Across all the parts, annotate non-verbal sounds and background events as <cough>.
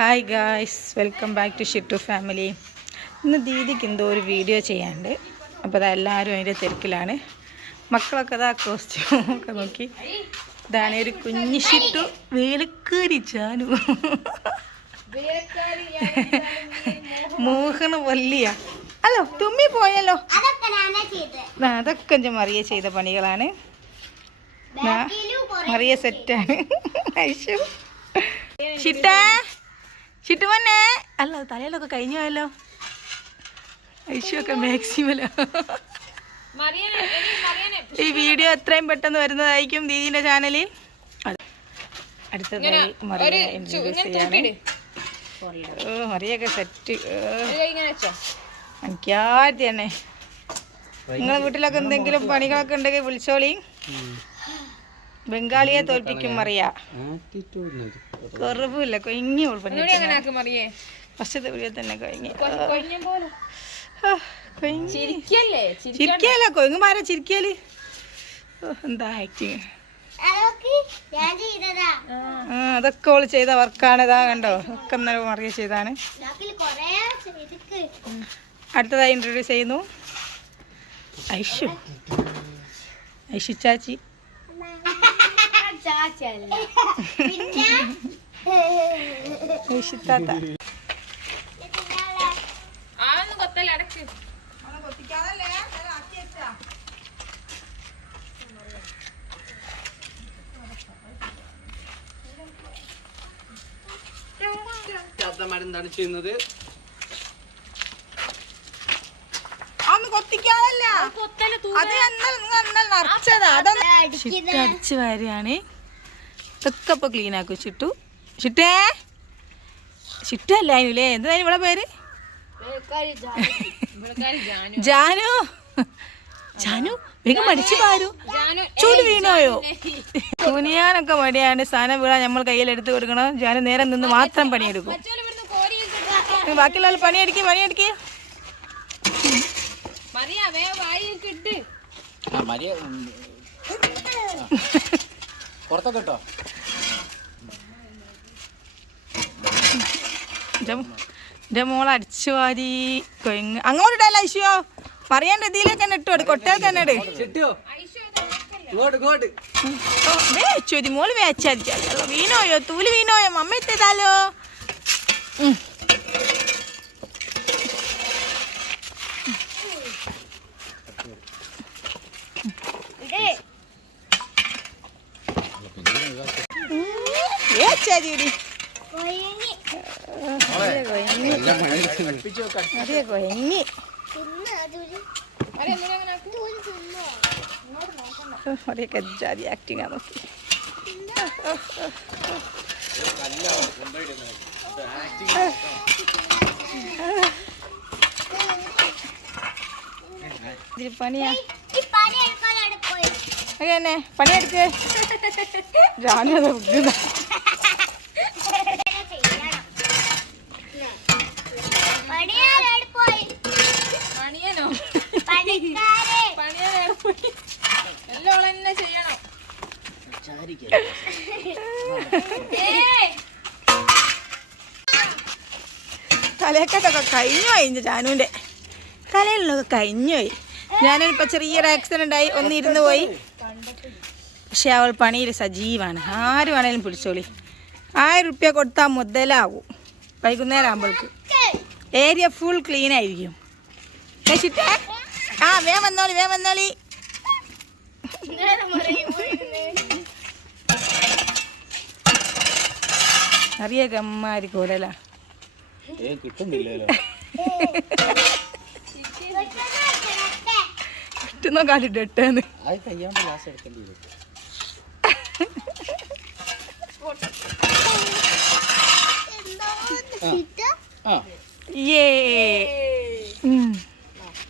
Hi guys welcome back to ഷിറ്റു family ഇന്ന് ദീദിക്ക് എന്തോ ഒരു വീഡിയോ ചെയ്യാണ്ട് അപ്പോൾ അത് എല്ലാവരും അതിന്റെ തിരക്കിലാണ്. മക്കളൊക്കെ അതാ ഒക്കെ നോക്കി. ഇതാണ് ഒരു കുഞ്ഞു ഷിട്ടു. വേലക്കാരി ചാനു. മോഹന വല്ലിയ. അല്ലോ തുമ്മി പോയല്ലോ. അതൊക്കെ എന്റെ മറിയ ചെയ്ത പണികളാണ്. മറിയ സെറ്റാണ് ഐശു. ചിട്ടാ ചിട്ടു വന്നേ അല്ല തലയിലൊക്കെ കഴിഞ്ഞു പോയല്ലോ. ഐശു ഒക്കെ മാക്സിമല ഈ വീഡിയോ എത്രയും പെട്ടെന്ന് വരുന്നതായിരിക്കും ദീദിന്റെ ചാനലിൽ. അടുത്തതായി മറിയ ഇൻട്രൊഡ്യൂസ് ചെയ്യാണ്. ഓ മറിയൊക്കെ സെറ്റ്. എനിക്കാദ്യം തന്നെ. നിങ്ങളെ വീട്ടിലൊക്കെ എന്തെങ്കിലും പണികളൊക്കെ ഉണ്ടെങ്കിൽ വിളിച്ചോളി. ബംഗാളിയെ തോൽപ്പിക്കും മറിയ. കുറവില്ല കൊഞ്ഞി പണി ഫസ്റ്റത്തെ വീഡിയോ തന്നെ കൊയങ്ങി. കൊയങ്ങി. ചിരിക്കല്ല? കൊയങ്ങുമാരാ ചിരിക്കൽ? എന്താ ആക്ടിങ് അതൊക്കെ ഓൾ ചെയ്ത വർക്കാണ്. ഇതാ കണ്ടോ? ഒക്കെ ഇന്നലെ മറിയ ചെയ്താണ് അടുത്തതായി ഇൻട്രൊഡ്യൂസ് ചെയ്യുന്നു. ഐഷു. ഐഷു ചാച്ചി. പിന്നെ ഐഷു താത്ത ശബ്ദമായിട്ട് എന്താണ് ചെയ്യുന്നത്? കൊത്തിക്കാതല്ല അത് എന്നാൽ നിങ്ങൾ എന്നാൽ നിറച്ചതാ. അടിച്ച് വാരിയാണ്. ഇതൊക്കെ അപ്പോൾ ക്ലീൻ ആക്കും ചിട്ടു? ചിട്ടേ ചുറ്റല്ല അതിനുല്ലേ എന്താ ഇവിടെ പേര്? ജാനു. ജാനു. വേഗം മടിച്ചു പാരു. ചൂട് വീണോയോ? കുനിയാനൊക്കെ മടിയാണ്. സാധനം വീഴാൻ നമ്മൾ കയ്യിലെടുത്ത് കൊടുക്കണം. ജാനു നേരെ നിന്ന് മാത്രം പണിയെടുക്കും. ബാക്കിയുള്ള പണിയെടുക്കി പണിയെടുക്കി. പുറത്തൊക്കെ കേട്ടോ എന്റെ മോൾ അടിച്ചു വാരി. കൊയങ്ങ്. അങ്ങോട്ട് ഐശുവോ? പറയാൻ രതിയിലേക്ക് തന്നെ ഇട്ടു കൊട്ടേക്ക് തന്നെ വേച്ചൊരി മോൾ വേച്ചാൽ വീണോയോ? തൂൽ വീണോയോ? മമ്മ എത്തേതാലോ പഠിപ്പിച്ചു നോക്കാം അതേ കൊയങ്ങി തിന്ന് അതൊരു തൂരി തിന്നോ? ഒരേക്കെ ജാതി ആക്ടിങ് ആണ് പണിയാ. അങ്ങനെ പണിയെടുക്ക്. <laughs> ജാനു അത് വെക്കുന്ന ചെയ്യണം പണിയാരാണ് പോയി പണിക്കാരെ തലക്കെട്ടൊക്കെ കഴിഞ്ഞു പോയി ഇഞ്ചി ജാനുവിന്റെ. തലയിലുള്ളതൊക്കെ കഴിഞ്ഞു പോയി. ഞാനിപ്പോൾ ചെറിയൊരു ആക്സിഡന്റ് ആയി ഒന്ന് ഇരുന്ന് പോയി. പക്ഷെ അവൾ പണിയിൽ സജീവാണ്. ആര് വേണേലും പിടിച്ചോളി. ആയിരം റുപ്യ കൊടുത്താൽ മുതലാവും. വൈകുന്നേരം ആകുമ്പോൾക്ക് ഏരിയ ഫുൾ ക്ലീൻ ആയിരിക്കും. കഴിച്ചിട്ടേ? ആ വേ വന്നോളി വേ വന്നോളി. അറിയ ഗമ്മാരി കൂടല ഏ കിട്ടുന്നില്ലല്ലോ. കിട്ടുന്ന കാലിട്ടെന്ന് അത് കയ്യാണ്ട് ഗ്ലാസ് എടുക്കേണ്ടി വരും. ആ. ഏ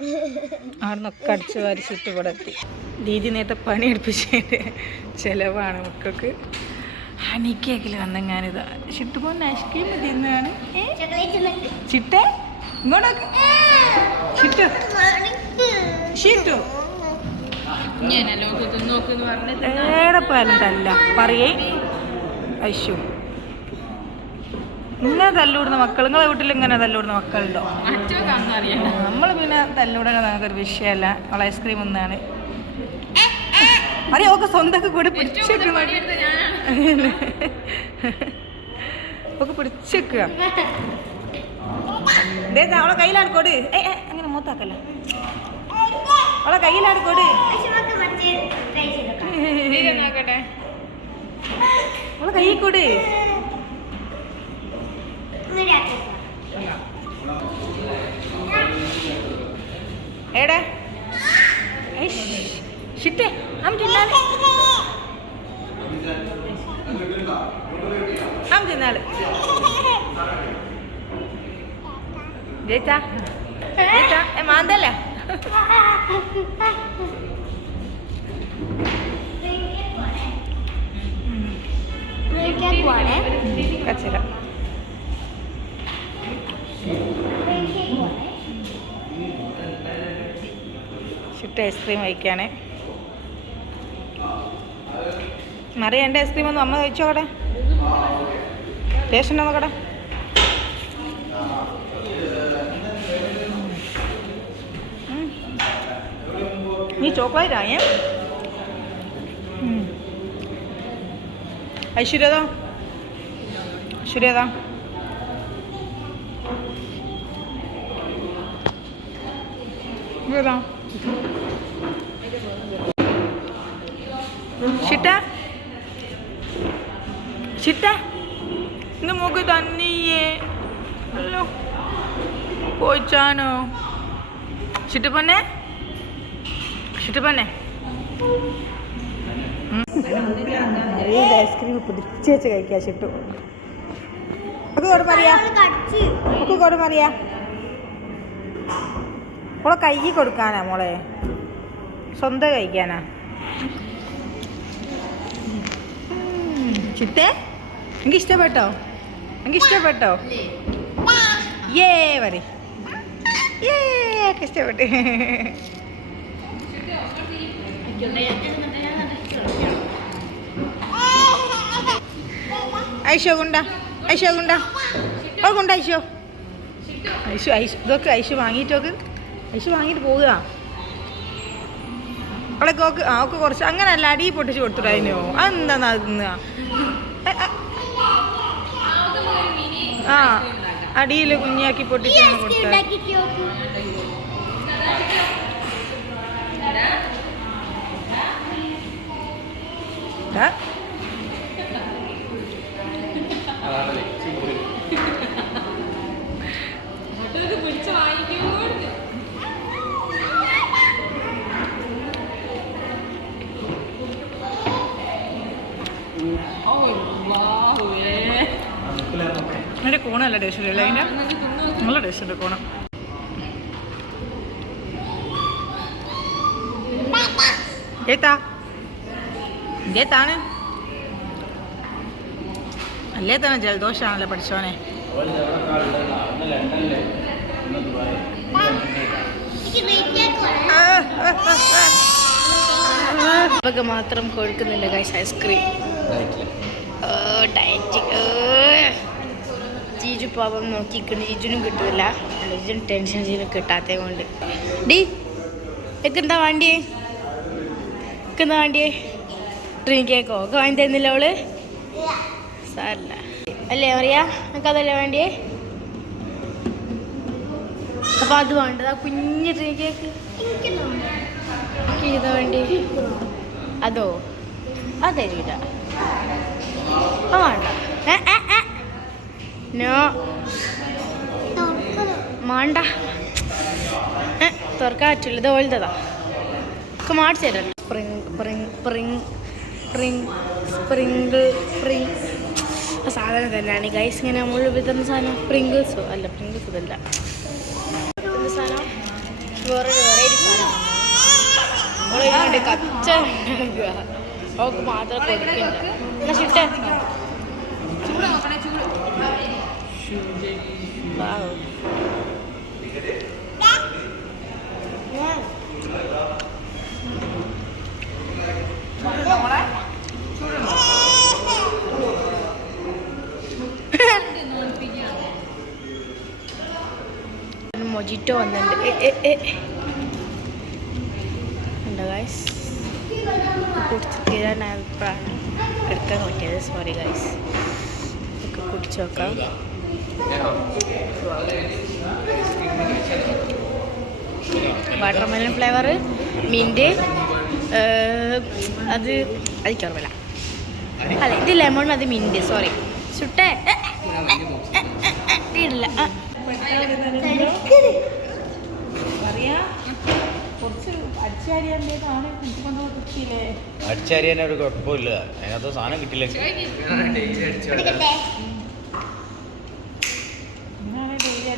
അവിടെ നിന്നൊക്കെ അടിച്ച് വരച്ചിട്ട് ഇവിടെ എത്തി. ദീദി നേരത്തെ പണിയെടുപ്പിച്ചതിന്റെ ചിലവാണ് മക്കൾക്ക്. ഹണി കേക്കിൽ വന്നെങ്ങാനിതാ ചിട്ടുപോന്ന് ഐസ്ക്രീം തിന്നാണ്. ചിട്ടേ ഇങ്ങോട്ടൊക്കെ ചിട്ടു. ഷിട്ടു ഏടെ പോയാലും തല്ല. പറയേ. ഐശു. ഇങ്ങനെ തല്ലൂടുന്ന മക്കൾ. നിങ്ങളെ വീട്ടിൽ ഇങ്ങനെ തല്ലൂടുന്ന മക്കളുണ്ടോ? നമ്മൾ പിന്നെ തല്ലൂടുക നമുക്കൊരു വിഷയമല്ല. അവൾ ഐസ്ക്രീം ഒന്നാണ് അറിയാം ഓക്കെ സ്വന്തമൊക്കെ കൂടെ പിടിച്ചേക്കുക ഒക്കെ പിടിച്ചേക്കുക അവളെ കയ്യിലാണ് കൊട്. ഏ അങ്ങനെ മൂത്താക്കല്ല? അവളെ കയ്യിലാണ് കൊട്. അവളെ കയ്യിൽ കൊട്. എടെ ഷിറ്റേ അം തിന്നാൽ അം തിന്നാൽ ജയിച്ചാ ജയിച്ചാ ഏ മാന്തല്ലേ. കച്ചിര. ഷിറ്റ് ഐസ്ക്രീം കഴിക്കാണ്. മറിയ എന്റെ ഐസ്ക്രീം ഒന്ന് അമ്മ കഴിച്ചോടെ ടേസ്റ്റ് ഉണ്ടോ ഉം. നീ ചോക്ലേറ്റ് ആയേ ഐശ്വര്യതാ ഐശ്വര്യതാ ഇതാ. ഷിട്ട ഷിട്ട ഇന്ന് മൂക്ക് തന്നിയേ. അല്ലോ പോയിച്ചാനോ ഷിട്ടുപന്നെ ഷിട്ടുപന്നെ ഐസ്ക്രീം പിടിച്ചു വെച്ച് കഴിക്കാം ഷിട്ടു ഒക്കെ കൂടെ മറിയാ അവൾ ഒക്കെ കൂടെ മറിയാ മോളെ കൈ കൊടുക്കാനാ മോളെ. സ്വന്തം കഴിക്കാനാ. ചിത്തേ എനിക്ക് ഇഷ്ടപ്പെട്ടോ? എനിക്ക് ഇഷ്ടപ്പെട്ടോ? ഏ വരെ ഒക്കെ ഇഷ്ടപ്പെട്ട്. ഐശോ ഗുണ്ട. ഐശോ ഗുണ്ട. ഓ കൊണ്ട ഐശോ. ഐശോ ഐശോ ഇതൊക്കെ ഐശോ വാങ്ങിയിട്ടോക്ക് ഐശു വാങ്ങിയിട്ട് പോവുക. അവിടെ ഓക്ക് ആ ഒക്കെ കുറച്ച് അങ്ങനല്ല അടി പൊട്ടിച്ച് കൊടുത്തിട്ടായിനോ അതെന്താ തിന്നുക ആ അടിയിൽ കുഞ്ഞാക്കി പൊട്ടിച്ചാണ് കൊടുത്തത്. ഉണ്ടാക്കിയിട്ട് നോക്ക്. ദാ. അതിന്റെ കോണ നല്ല ടേസ്റ്റ് അല്ലേ? അതിന്റെ നല്ല ടേസ്റ്റ് ഉണ്ട് കോണം ഏത്താ ഇതേത്താണ് അല്ലേ തന്നെ ജലദോഷമാണല്ലോ പഠിച്ചോനെ. ഇപ്പൊക്കെ മാത്രം കൊടുക്കുന്നില്ല ഗൈസ് ഐസ്ക്രീം ഡയറ്റ്. ജീജു പാപം നോക്കിക്കുന്നു ജീജുനും കിട്ടില്ല ജീജുനും ടെൻഷൻ ജീജു കിട്ടാത്തത് കൊണ്ട്. ഡി എന്താ വണ്ടിയെ? എന്താ വണ്ടിയെ? ഡ്രീം കേക്കോ? ഒക്കെ വാങ്ങി തരുന്നില്ല അവൾ? സാറില്ല അല്ലേ അറിയാ? നമുക്ക് അതല്ലേ വേണ്ടിയേ? അപ്പൊ അത് വേണ്ടത് ആ കുഞ്ഞ് ഡ്രീം കേക്ക്. വേണ്ടി അതോ? അത് തരൂല. അത് വേണ്ട. ഏ. നോ. മാണ്ട. തുറക്കാൻ പറ്റില്ല. ഇത് ഓൾതതാ ഒക്കെ തരാം. Spring spring spring spring sprinkle spring. സാധനം തന്നെയാണ്. ഗൈസ് ഇങ്ങനെ നമ്മൾ വിതരണ സാധനം സ്പ്രിങ്കിൾസ്. അല്ല പ്രിങ്കിൾസ് ഇതല്ല. സാധനം വെറൈറ്റി സാധനം. കച്ച മാത്രം ചുട്ട Wow. മൊജിറ്റോ വന്നിട്ടുണ്ട്. ഉണ്ട് ഗൈസ് കുടിച്ചിട്ട് ഞാനിപ്പോഴാണ് എടുക്കാൻ പറ്റിയത് സോറി ഗൈസ് ഒക്കെ കുടിച്ചു നോക്കാം വാട്ടർമെലൺ ഫ്ലേവർ മിന്റ് അത് അത് ചോർവല അല്ല ഇത് ലെമൺ അത് മിന്റ് സോറി ചുട്ടേ ഇല്ല അടിച്ചാരിയാൻ ഒരു കുഴപ്പമില്ല. അതിനകത്ത് സാധനം കിട്ടില്ല എടുക്കട്ടെ ഇങ്ങനെ